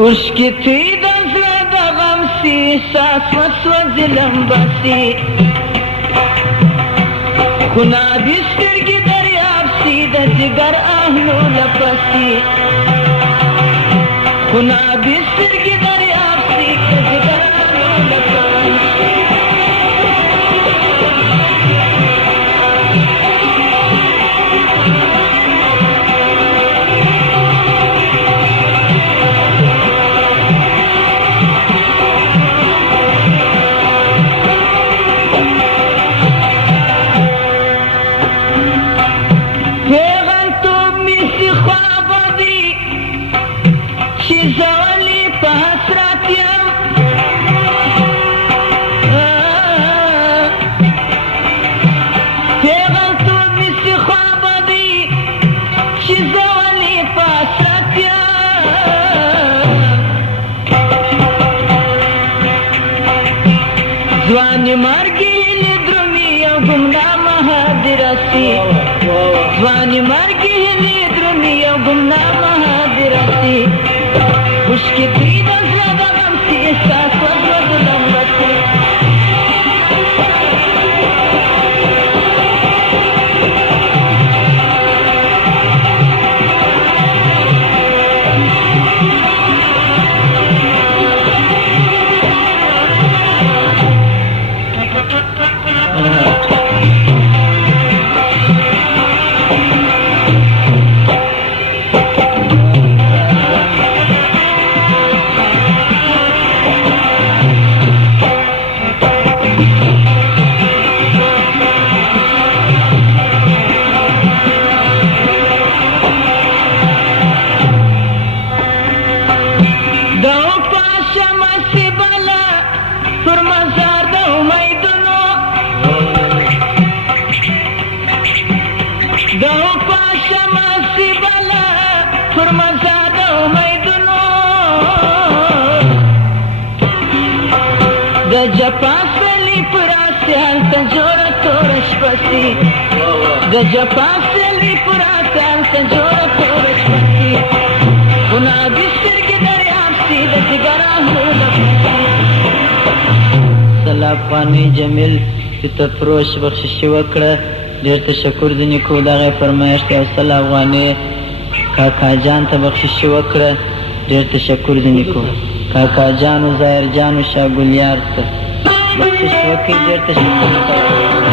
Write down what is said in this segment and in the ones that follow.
उसकी थी दर्द गम सी सास वज़लम बसी खुना बिस्तर की दरियाब सी दजगर आहलो लपसी खुना बिस्तर की दरियाब सी दजगर आहलो लपसी Звани Маргили друмия гумна махадирasi Звани Маргили друмия гумна махадирasi उसकी दीदा ज़्यादा गमती सास वज़लम बसी Gajapasali purase alta jora torash pasi Gajapasali purase alta jora torash pasi Kuna bistar ki daryaab si dajgara hula pasi Salafani Jamil Fitafrosh bakhshish wakra Dher tashakkur dini ko daghe farmaysh ke Salafani Kaka Jan ta bakhshish wakra Dher tashakkur dini ko Kaka Janu Zahir Janu Shah Gulyar ta बख्शिश वकील देर तशक्कुर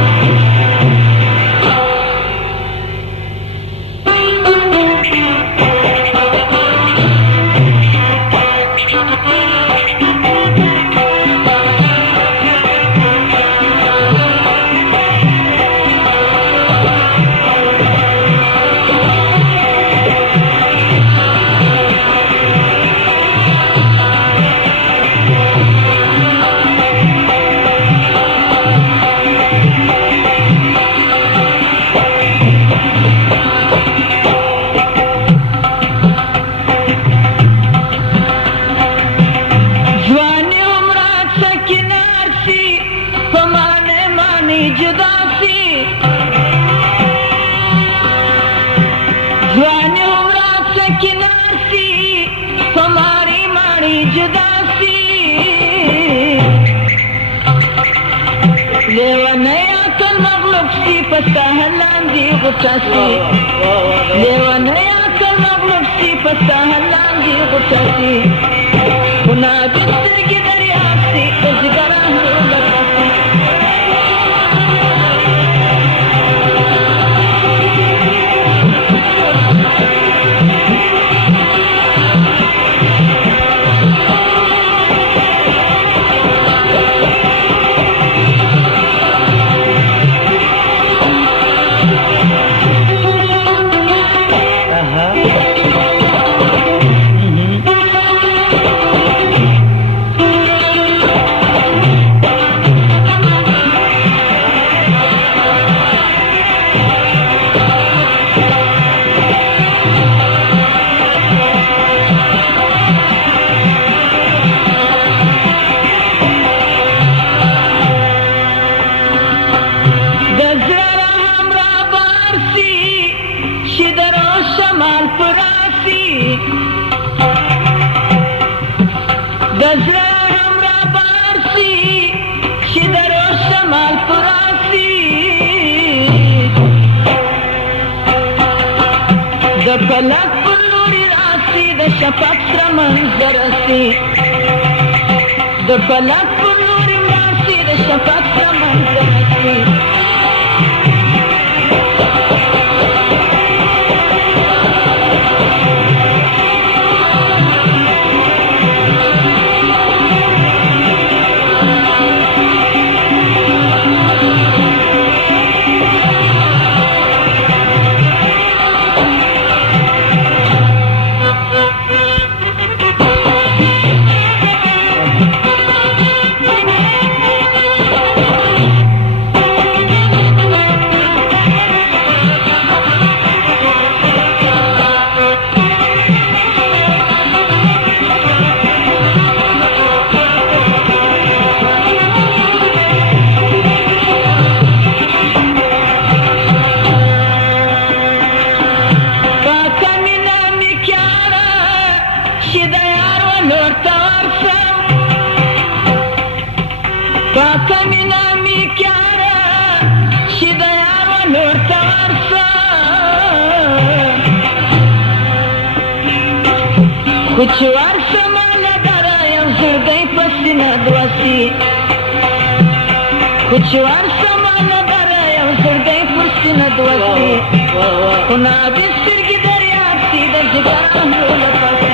लेवनया कल मगलुब सी पता हलांगी गुस्सासी खुना बिस्तर की दरियाब सी दजगरा हला पसी د فلک پر لوري راسي د شفق سره منظر سي د فلک پر لوري راسي د شفق سره منظر سي कुछ वर्ष माला डरा यम सुरदई पसीना द्वासी कुछ वर्ष माला डरा यम सुरदई पसीना द्वासी कुना बिस्तर की दरिया सीधा जिगरा लोला पासे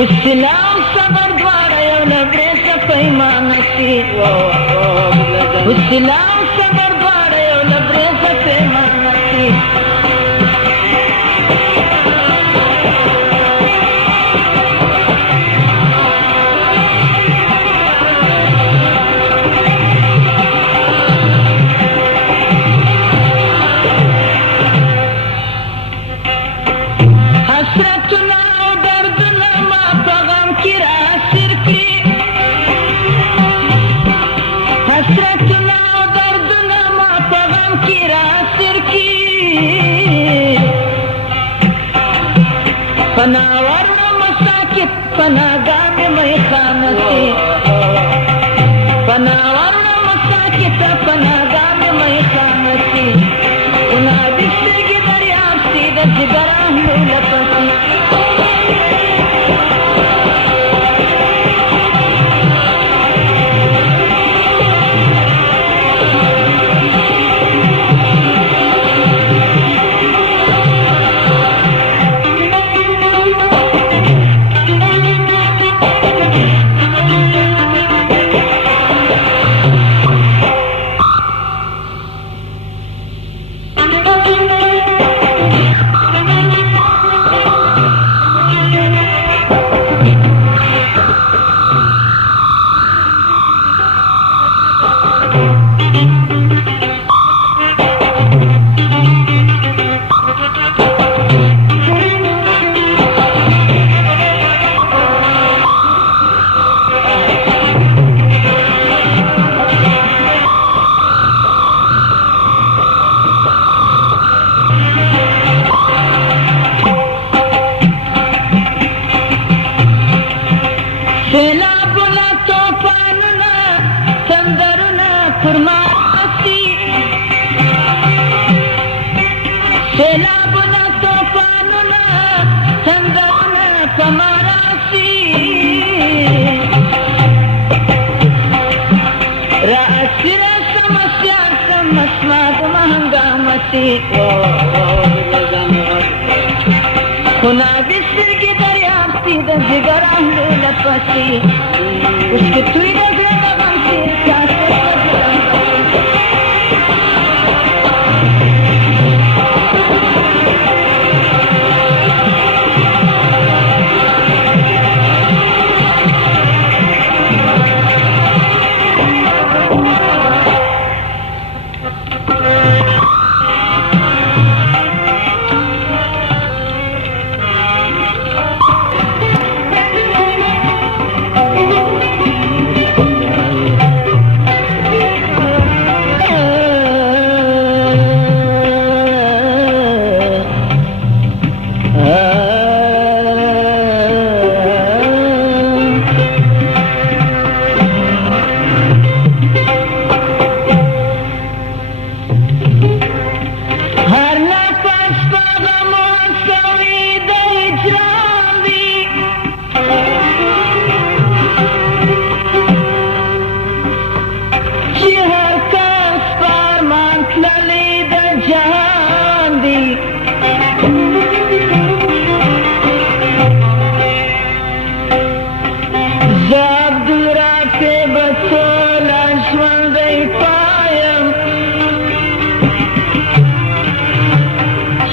Usilau sabar dwara yau labresa paimanasi Usilau sabar dwara yau labresa paimanasi Hasratuna Panawarna masakit panagami may khanasi Panawarna masakit panagami may khanasi Unabisigi dariyasi da jigarah lulapasi د جګر اهلو لپسې اوښکې توی د زړه د غم چې احساس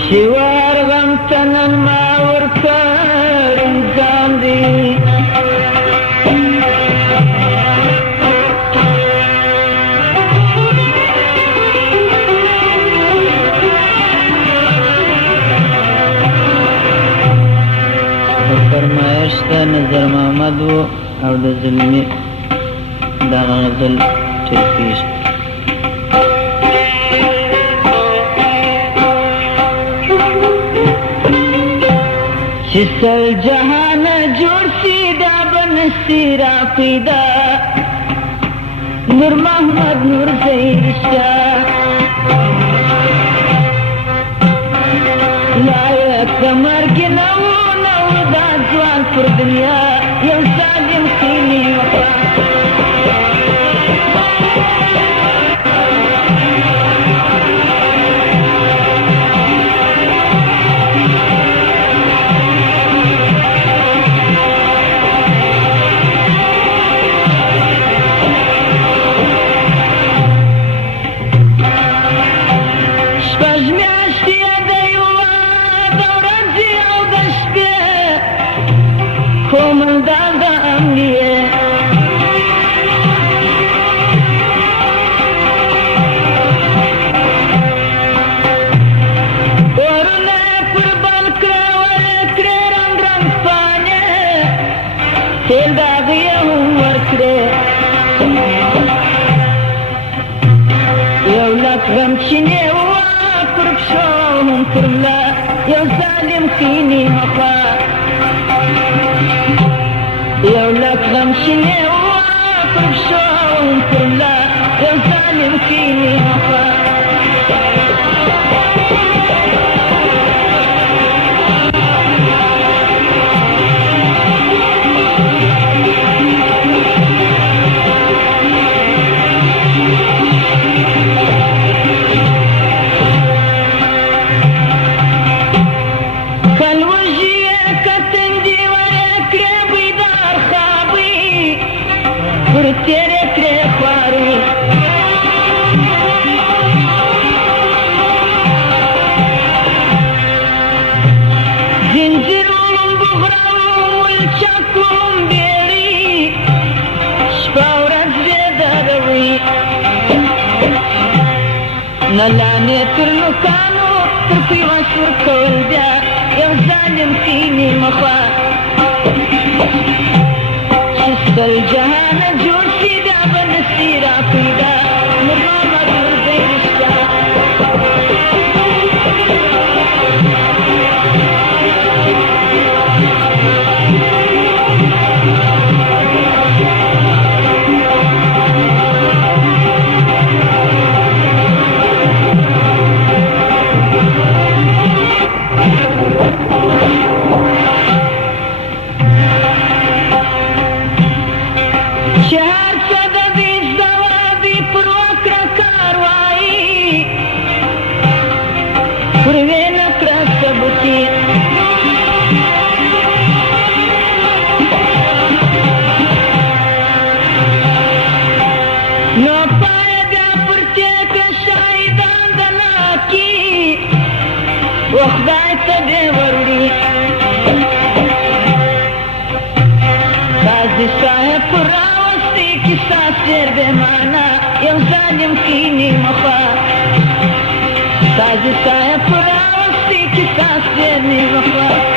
شوار غم تنن ما ورکر انسان دی فرمایش د نظر محمد او د ظلمي دغه غزل ټیل کېږي چې سل جهان جوړ شي دا به نشي را پیدا نور محمد نور ظهیر شاه لایق د مرګ نه و دا ځوان پر دنیا یو ظالم خیلي وفا غمچینې وه پر پښو هم پر ملا یو ظالم کینې مخوا یو لک غمچینې وه پر پښو هم پر ملا یو ظالم کینې مخوا تیرے کرے خواری زنجیرون بغراون ولچاکون بیری شپاورت زیداروی نلانے ترلکانو ترپی واسور کول بیا یو ظالم کینی مخوا چستل جهان جوړ شي بیا به نسي را پیدا نور محمد نور ظهیر شاه دې وروړي قاضي صاحب پر راوستي قصاص ډېر بې معنا یو ظالم کینې مخه قاضي صاحب پر راوستي قصاص ډېر مخه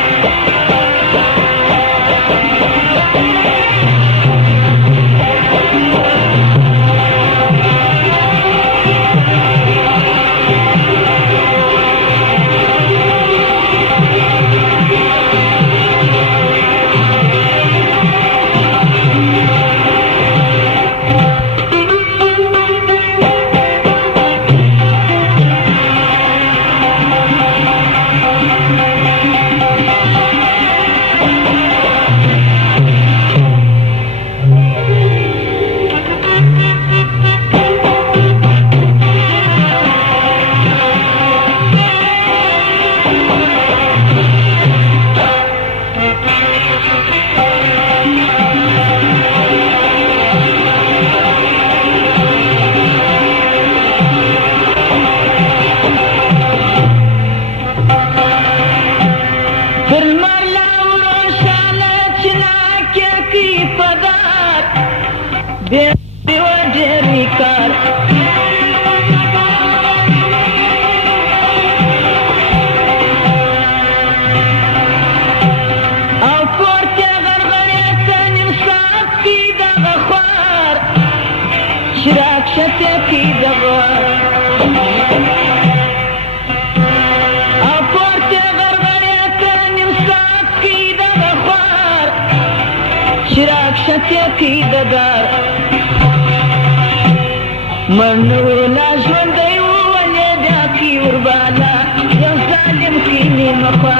مرنو لا ژوندی وولې بیا کې وربالا یو ظالم کینې مخه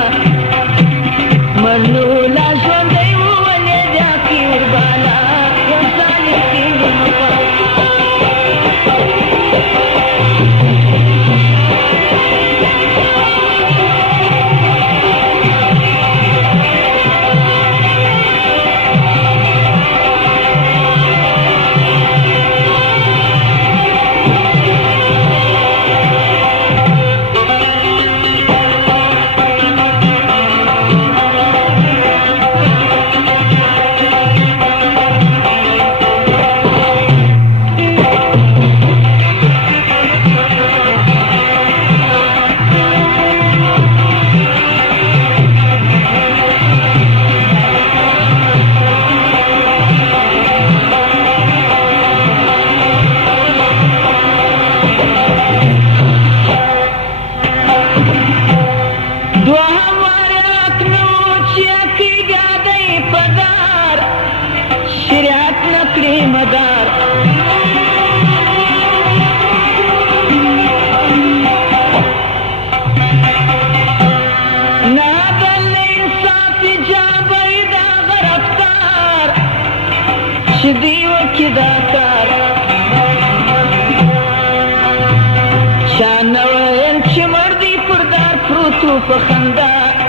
مرنو لا ژوندی وولې بیا کې وربالا یو ظالم کینې مخه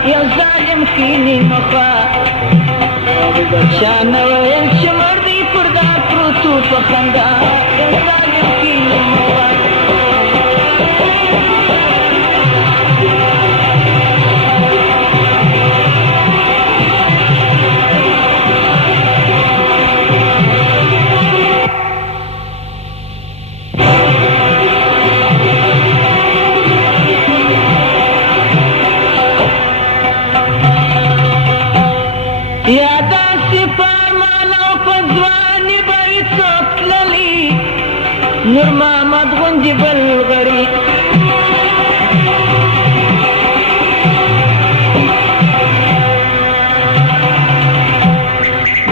یو ظالم کینې مخه شانه ویل چې مردي پر دا پروتو په خندا یو ظالم کینې مخه نور محمد غنجي بلغري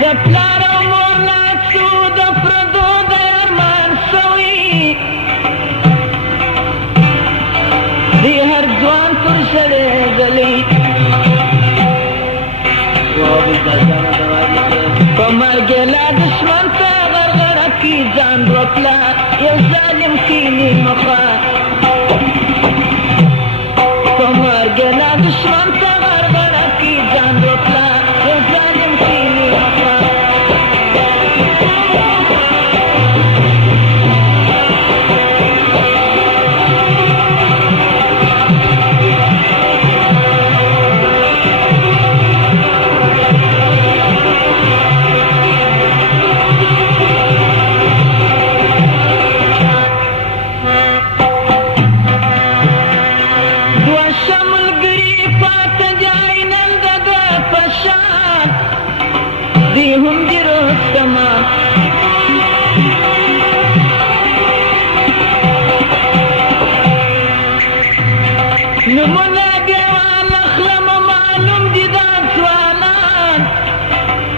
د پلار او مور لاسو د پردو د ارمان سوي دی هر ځوان پر سره غلي په مرګ لا دشمن ته غرغره کی ځان وکړه یو ظالم کینې مخه په مرګ لا دشمن ته غرغره کی ځان وکړه یو ظالم کینې مخه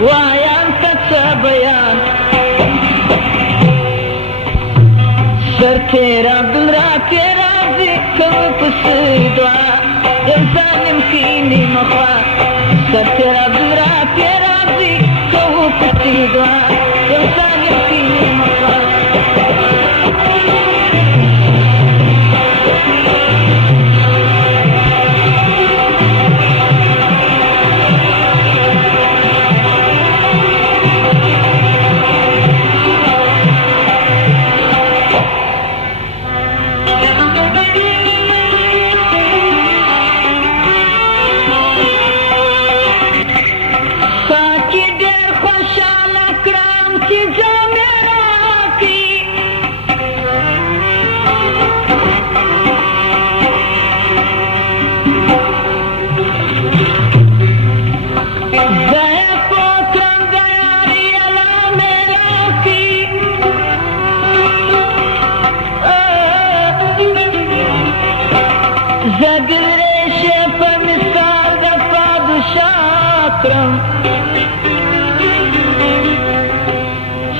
وایم کچا بیان سر تیرا دل را تیرا ذکر پسی دعا یو ظالم خینی مخوا سر تیرا دل را تیرا ذکر پسی دعا یو ظالم خینی مخوا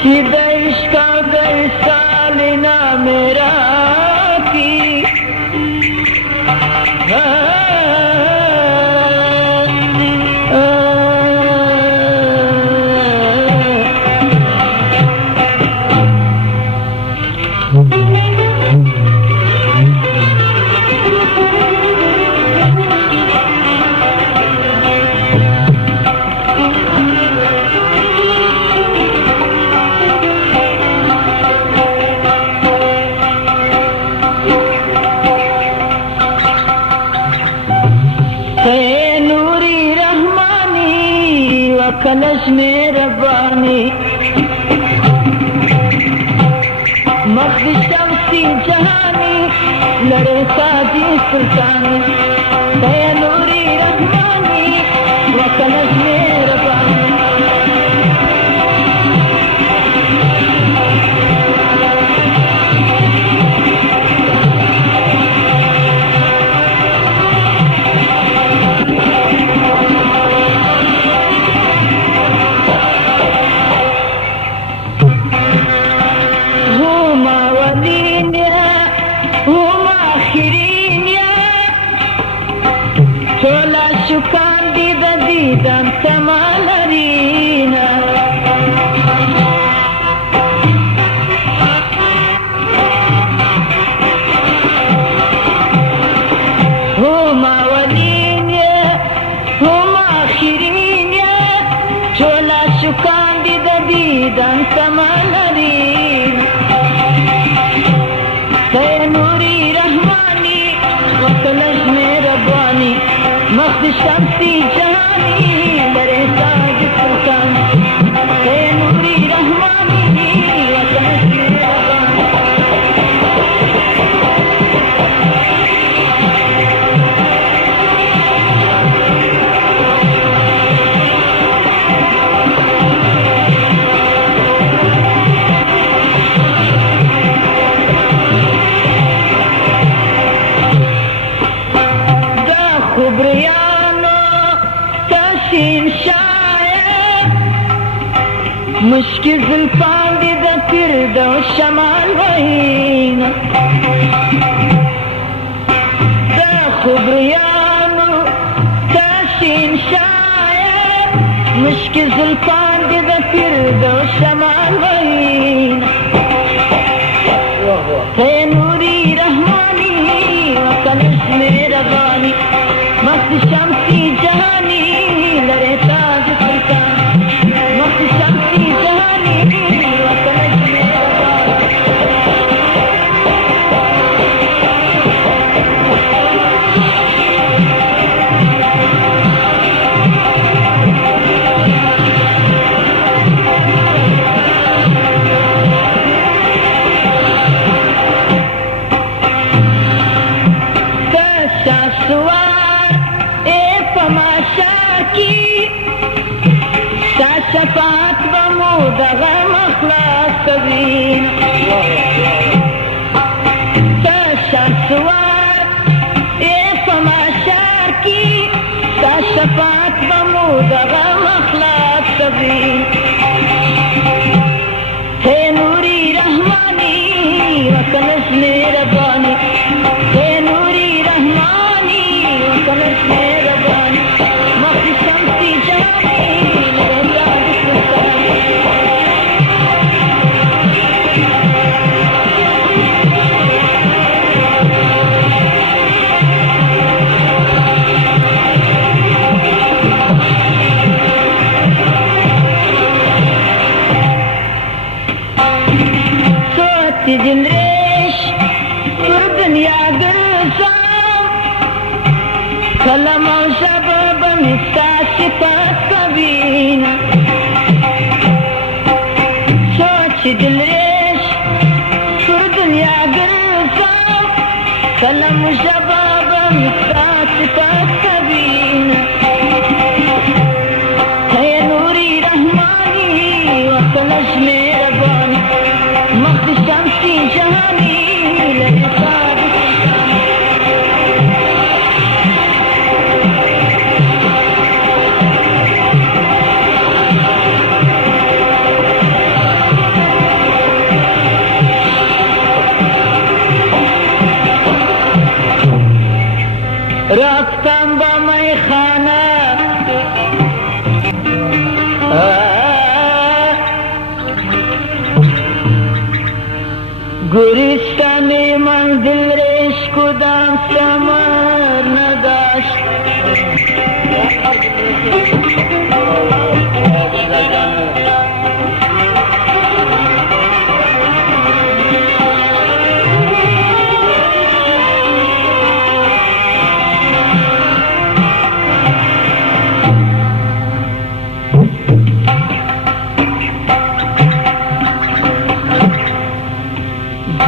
सीधा इश्का गए सालिना मेरा की कलश में रब्बानी मख्दी शम्सी जहानी लड़े साजी सुल्तानी नूरी रहमानी व कलश में Rabbani dan semalarina huma walinya huma akhirinya chola syukan di dan semalarina saya nuri rahmani wa kalash mein rabbani मस्त शक्ति जहानी लरे साज सुल्तान नूरी रहमानी मुश्किल जुल्फान दी द फिरदौस शमाल वहीना द खुबरियानो तहसीन शायर मुश्किल जुल्फान दी द फिरदौस शमाल वहीना है नूरी रहमानी व कलश में रब्बानी मस्त शम्सी जहानी लरे ताज सुल्तान मस्त शम्सी जहानी व कलश में شفاعت بمود غم اخلاص كبير تشهد سوار ايه فما شاركي صفات بمو دغه مخلات کوي ہے نوری رحمانی وکنس مهربانی ہے نوری رحمانی وکنس مهربانی مخی شمسی جهانی لگیاد سلطانی جنریش پر دنیا گرسام کلم و شباب مستا صفات کبینا سوچ جنریش پر دنیا گرسام کلم و شباب مستا صفات کبینا ہے نوری رحمانی وکلش مهربانی مخت شمسی جهانی لنقاد رفتم با میخانه گورستان منزل ریش کدام سمر نداشت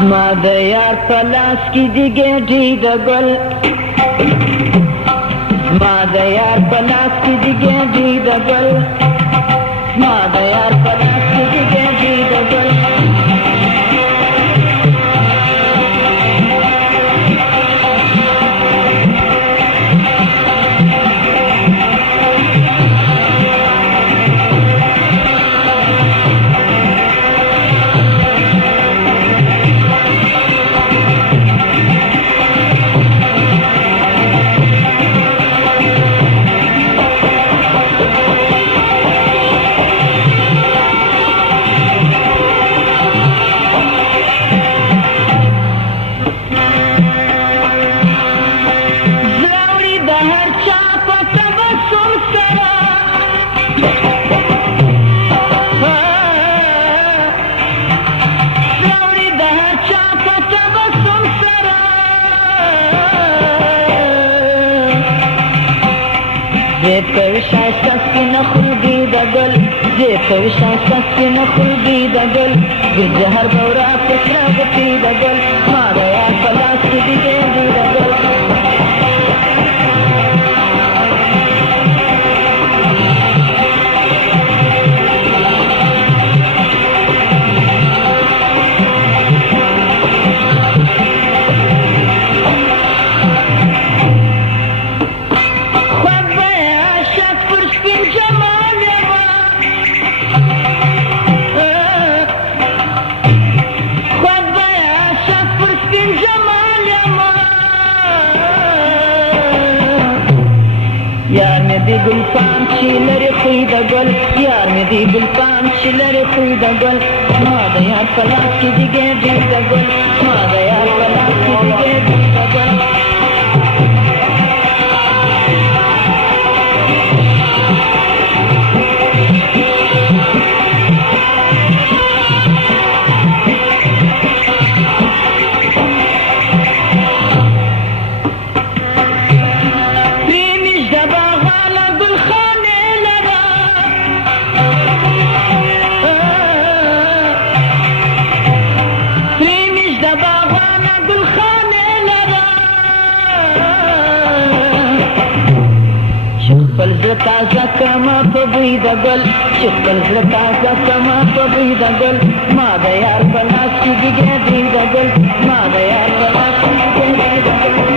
ما د یار پلاس کی دی گیٹی د گل ما د یار پلاس کی دی گیٹی د گل ما د یار پلاس کی دی گیٹی د گل جهر بورا فکر غتی دگل ما د یار پلاس کی دی گیٹی دگل دی گل پان چی لری خوی دا گل یار می دی گل پان چی لری خوی دا گل ما دا یار پلاس کی دی گیٹی دا گل ما دا یار پلاس کی دی گیٹی دا گل تازه کما په بوی د ګل چې خپل زړه تازه کما په بوی د ګل ما د یار په لاس کې دی ګیټي د ګل ما د یار په لاس کې دی ګیټي د ګل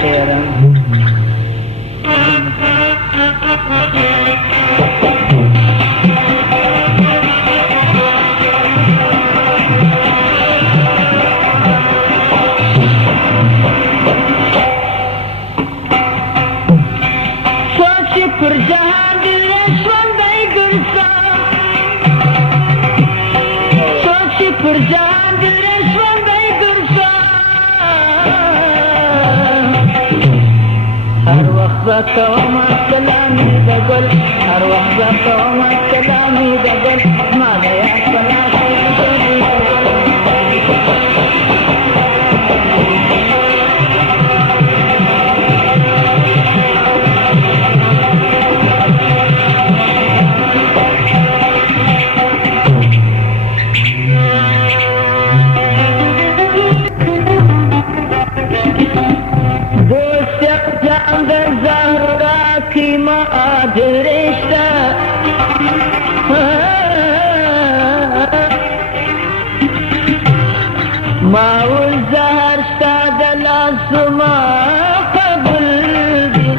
خيرا پر جهان دل ژوندی ګرځم څوک چې پر جهان دل ژوندی ګرځم هر وخت به کوم سلامي د ګل هر وخت به کوم سلامي د ګل زما د یاد په لاس ما درشتا ما والزهر اشتاد الاسما قبل دي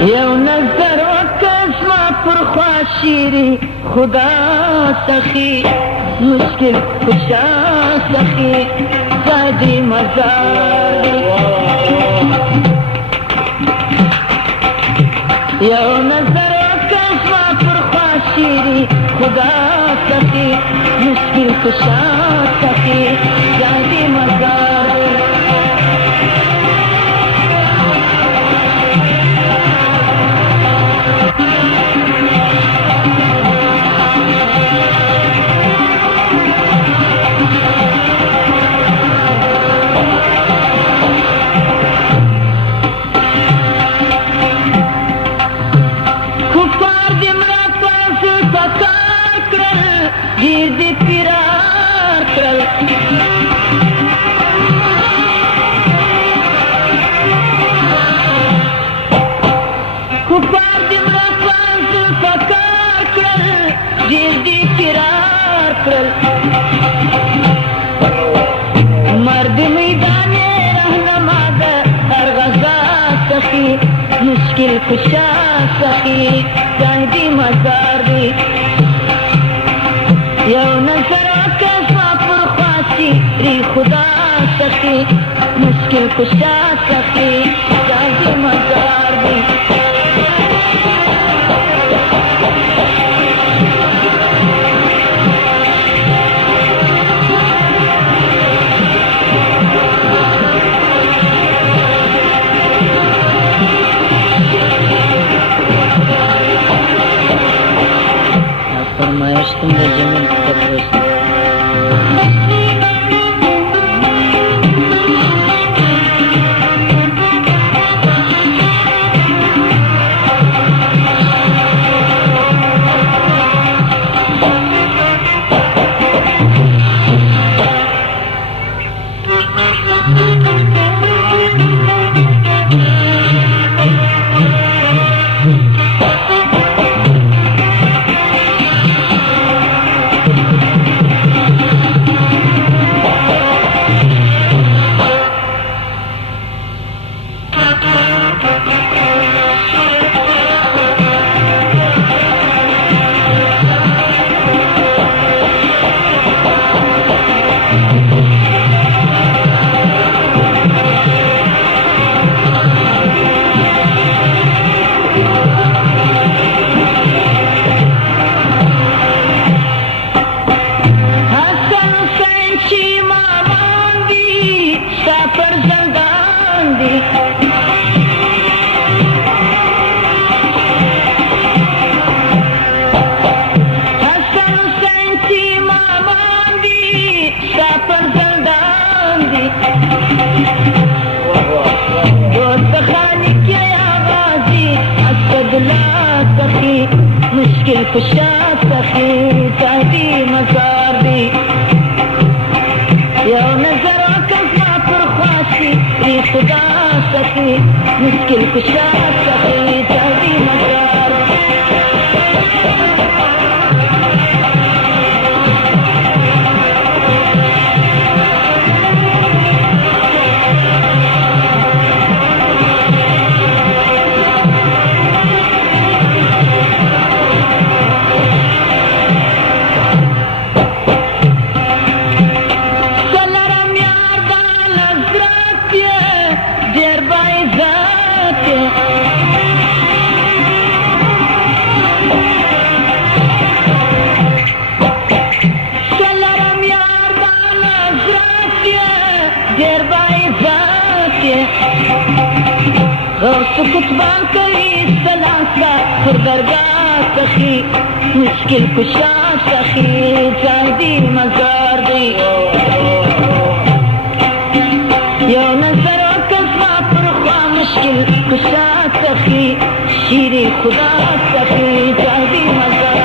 یو نظر وکس ما پر خواشیری خدا سخی مشکل کشا سخی زادی مزار یو نظر وکس ما پر خواشیری خدا سخی مشکل کشا سخی زادی مزار گیر دی پیرار کرل کفار دی مرافان فکار کرل گیر دی پیرار کرل مرد میدان رہنما دا ہر غزا سخی مشکل کشا سخی چاہدی مزار دی یو نظر وکس ما پر خواشیری خدا سخی مشکل کشا سخی جازی مزار دی فرمایشتم د جمیل تفرس मुश्किल कुशा सखी सादी मजार दी यो नजर कस्मा पर सखी मुश्किल कुशा सखी जल्दी मजार कुतबान करी सलासा हर दरगाह सखी मुश्किल कुशा सखी जादी मजार दी यो नजर कस्मा पुरखा मुश्किल कुशा सखी शीरी खुदा सखी जादी मजार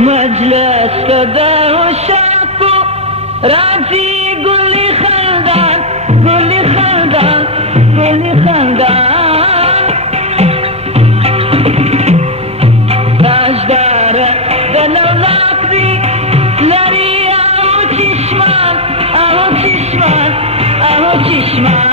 مجلس كذا وشاكو راجي قولي خلدان قولي خلدان قولي خلدان تاجدار دلولات دي لري اهو چشمان اهو چشمان اهو چشمان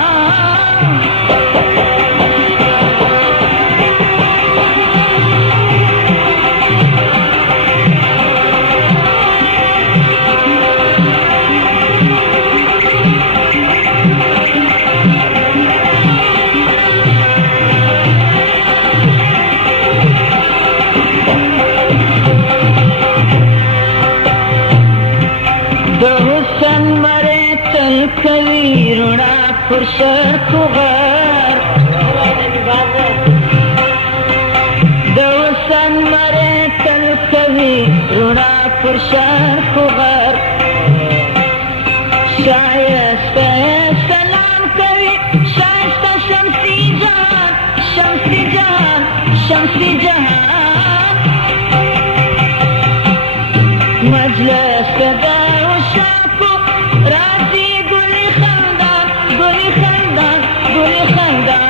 كبيرنا فرشاك غار دوسا مريت الكبيرنا فرشاك غار شايستا سلام كبير شايستا شمسي جهان شمسي جهان شمسي جهان مجلس كذا وشاكو راضي قولي خندان قولي خندان قولي خندان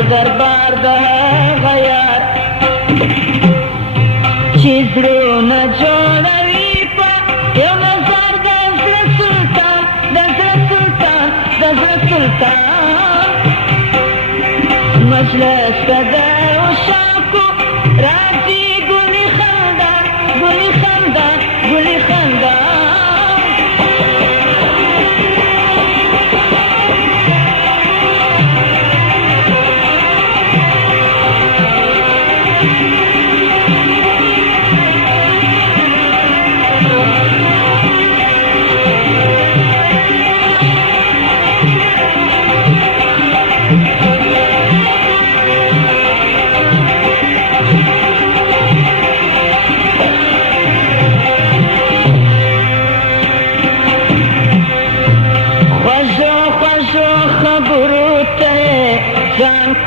پر دربار ده غیار چې زړونه جوړوي په یو نظر د زړه سلطان د زړه سلطان د زړه سلطان مجلس ته د عشاقو راځي ګلي خندان ګلي خندان ګلي خندان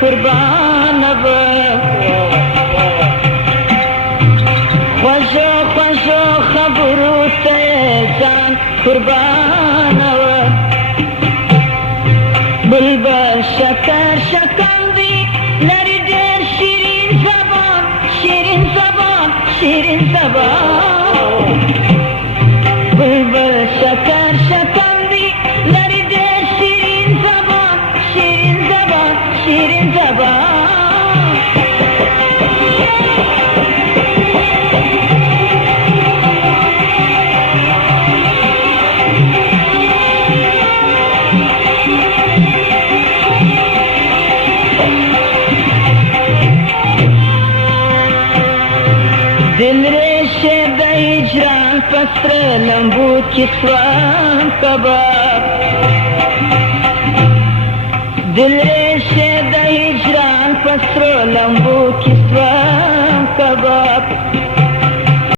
قربان خوشو خوشو خبرو ته ځان قربان بلبل شکر شکندی لري ډېر شیرین زبان شیرین زبان شیرین زبان بلبل شکر شکندی لري ډېر شیرین زبان شیرین زبان شیرین زبان دل ریشه د هجران پسر لمبو کې سوان کباب دل ریشه د هجران پسر لمبو کې سوان کباب